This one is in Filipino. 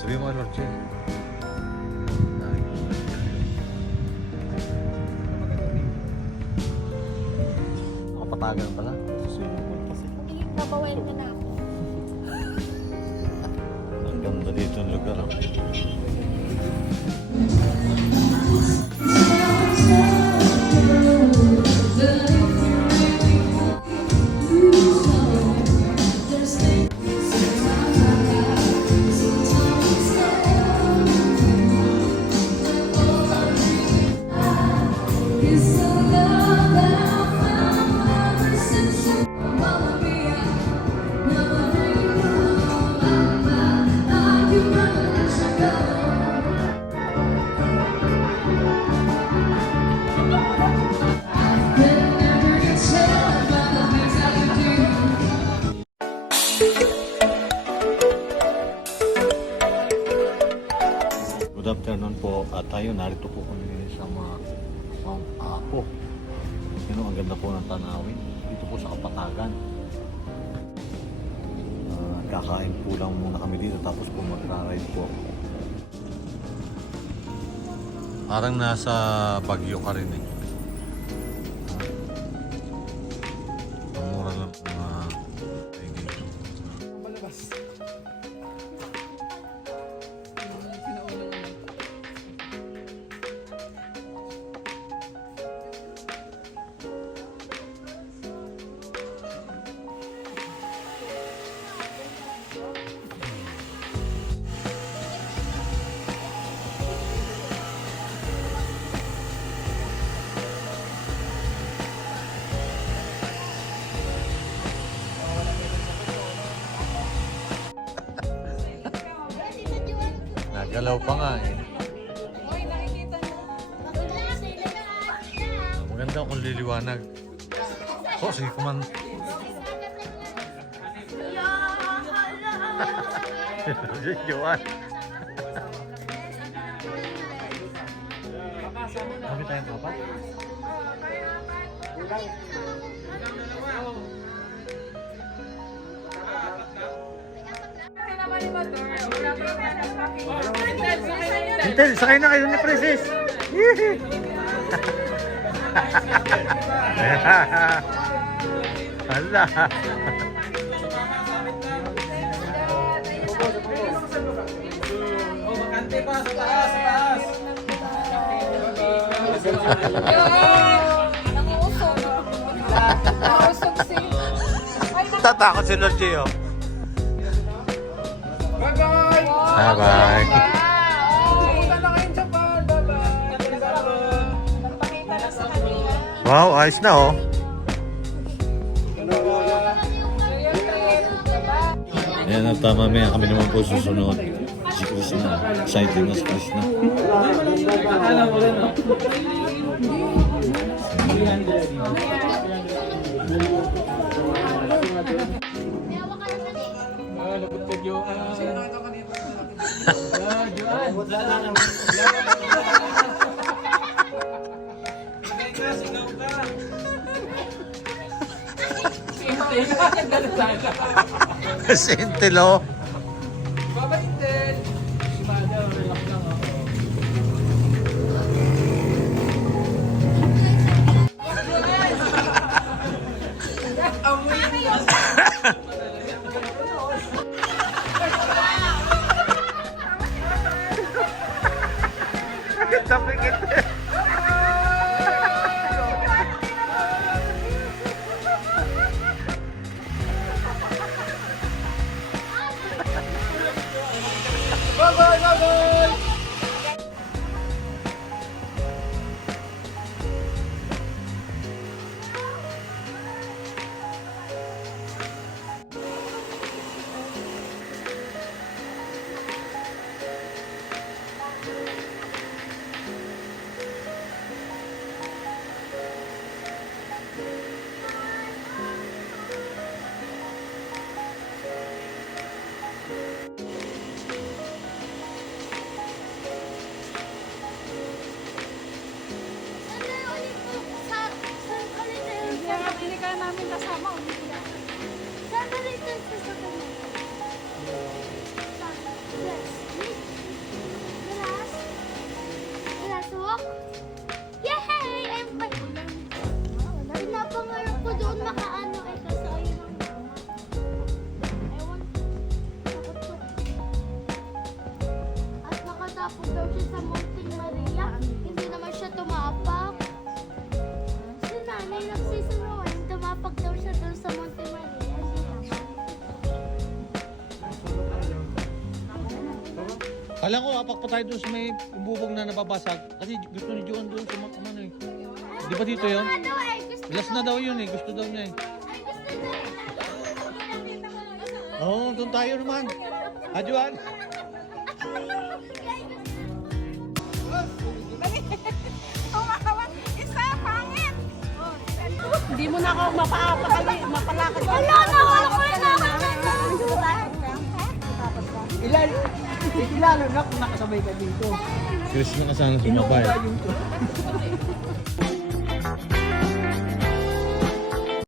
Sabi mo, Lord Jay. Nakapatagan pala. Papawain ka na ako. Ang ganda dito ng lugar. Oh. Good afternoon po at tayo narito po kami sa Mount Apo. Ang ganda po ng tanawin dito po sa Kapatagan. Kakain po lang muna kami dito tapos po magra-ride po. Parang nasa Baguio ka rin eh. Ang mura lang dito. Palabas. Nagalaw pa nga eh. Uy, nakikita mo. Maganda kung liliwanag. Oh, sige kuman. Jowan. Kami tayong kapat? Hintel, sakay na kayo ni Princess! Hala! Oh, bakante pa sa taas, sa taas. Nanguusog. Nanguusog si... Tatakot si Lord Gio. Bye-bye! Bye-bye! Punta na kayong Japan. Bye-bye! Nagpakita na sa kanila. Wow, ayos na oh. Ayan at mamaya kami naman po susunod. Si Chris na. Excited na si Chris na. Nabutog yung... Sino ito kanina? Joan! Sigaw ka! Sintilo. Bye-bye, Intel! Si Mada, relax lang ako. Tapi kita. Bye-bye! Bye-bye! Hindi ka namin kasama ulit. Saan na rin ito sa kanila? Yes. tumapag daw siya sa Monte Maria. Hindi naman siya tumapak. Si nanay nagsisinungaling, tumapag daw siya doon sa Monte Maria. Hindi naman. Kala ko, apak pa tayo doon sa may bubong na nababasag. Kasi gusto ni Juan doon sa mga ano eh. Di ba dito yun? Ano eh, gusto Last na daw yun eh. Gusto daw niya eh. ay gusto daw. Oo, doon tayo naman. Ah, Juan? Isa, pangit! Hindi mo na ako mapalakad. Wala na, wala ko na. Ilalo na kung nakasabay ka dito. Chris na kasana Inuuga sumabay. yung to.